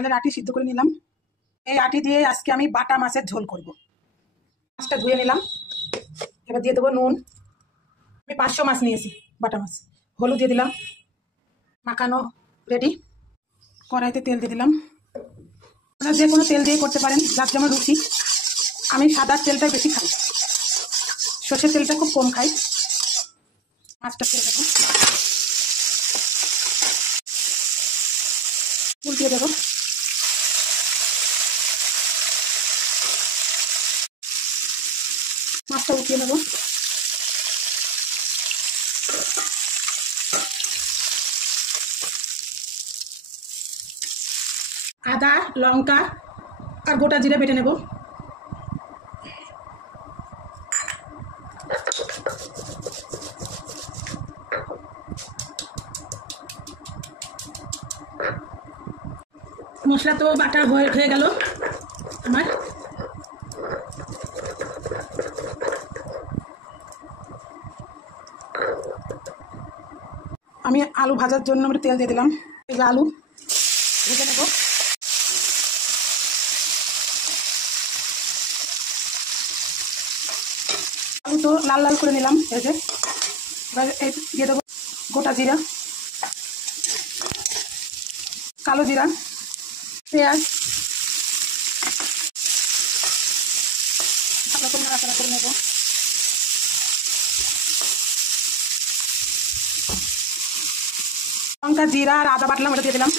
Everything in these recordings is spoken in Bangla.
তাহলে আটি সিদ্ধ করে নিলাম। এই আটি দিয়ে আজকে আমি বাটা মাছের ঝোল করব। মাছটা ধুয়ে নিলাম, এবার দিয়ে দেবো নুন। আমি 500 মাছ নিয়েছি, বাটা মাছ। হলুদ দিয়ে দিলাম, মাখানো রেডি। কড়াইতে তেল দিয়ে দিলাম। আপনারা যে কোনো তেল দিয়ে করতে পারেন, যার যেমন রুচি। আমি সাদার তেলটাই বেশি খাই, সর্ষের তেলটা খুব কম খাই। মাছটা ছেড়ে দেবো, উল্টিয়ে দেবো। মাছটা উঠিয়ে নেব। আদা, লঙ্কা আর গোটা জিরে বেটে নেব। মশলা তো বাটা হয়ে গেল আমার। আমি আলু ভাজার জন্য তেল দিয়ে দিলাম। এই যে আলু ভেজে নেব। আলু তো লাল লাল করে নিলাম ভেজে। এবার এই দিয়ে দেবো গোটা জিরা, কালো জিরা, পেঁয়াজ। নাড়াচাড়া করে নেব। লঙ্কা, জিরা আর আদা বাটলাম, ওটা দিয়ে দিলাম।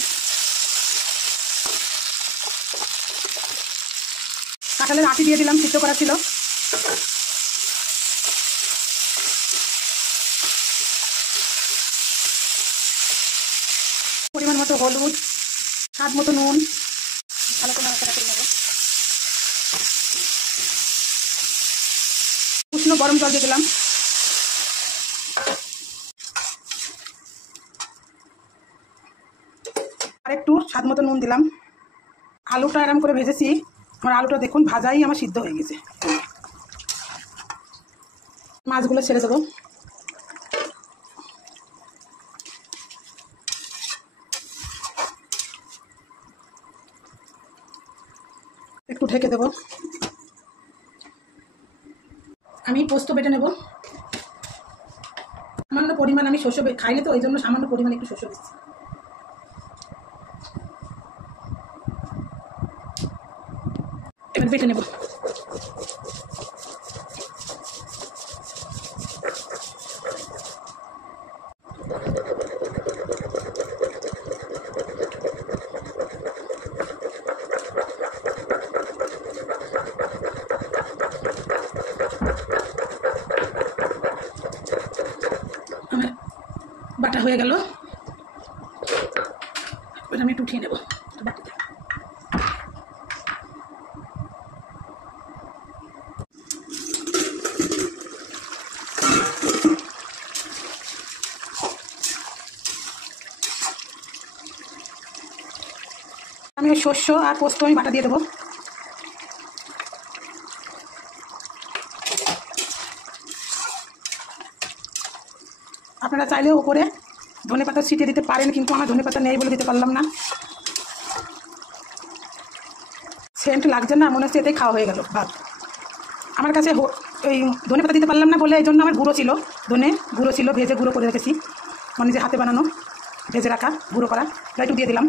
কাঁঠালের আটি দিয়ে দিলাম, সিদ্ধ করা ছিল। পরিমাণ মতো হলুদ, স্বাদ মতো নুন, ভালো করে নাড়াচাড়া করে নেব। উষ্ণ গরম জল দিয়ে দিলাম। আর একটু স্বাদ মতো নুন দিলাম। আলুটা এরম করে ভেজেছি, আমার আলুটা দেখুন ভাজাই আমার সিদ্ধ হয়ে গেছে। মাছগুলো ছেড়ে দেবো। একটু ঢেকে দেবো। আমি পোস্ত বেটে নেব। সামান্য পরিমাণ, আমি শস্য খাইনি তো, ওই জন্য সামান্য পরিমাণ একটু শস্য দিচ্ছি। এবার বেটে নেব। বাটা হয়ে গেল, এবার আমি একটু উঠিয়ে নেব বাটিতে। আমি শস্য আর পোস্ত আমি বাটা দিয়ে দেবো। আপনারা চাইলেও উপরে ধনেপাতা ছিটিয়ে দিতে পারেন, কিন্তু আমার ধনেপাতা নেই বলে দিতে পারলাম না। সেন্ট লাগছে না, মনে হচ্ছে এতেই খাওয়া হয়ে গেল ভাত। আমার কাছে ওই ধনেপাতা দিতে পারলাম না বলে এই জন্য আমার গুঁড়ো ছিল, গুঁড়ো ছিল, ভেজে গুঁড়ো করে রেখেছি, মানে যে হাতে বানানো ভেজে রাখা গুঁড়ো করা, একটু দিয়ে দিলাম।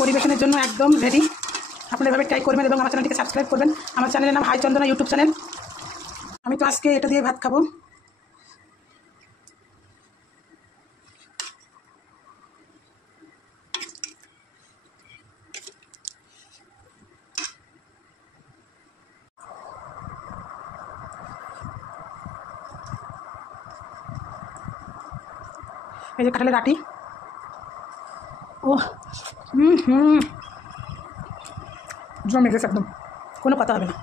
পরিবেশনের জন্য একদম রেডি। আপনারা এভাবে ট্রাই করবেন এবং আমার চ্যানেলটিকে সাবস্ক্রাইব করবেন। আমার চ্যানেলের নাম হাই চন্দনা ইউটিউব চ্যানেল। আমি তো আজকে এটা দিয়ে ভাত খাবো। এই যে কাঁঠালের আটি, ও জমে গেছে একদম, কোনো কথা হবে না।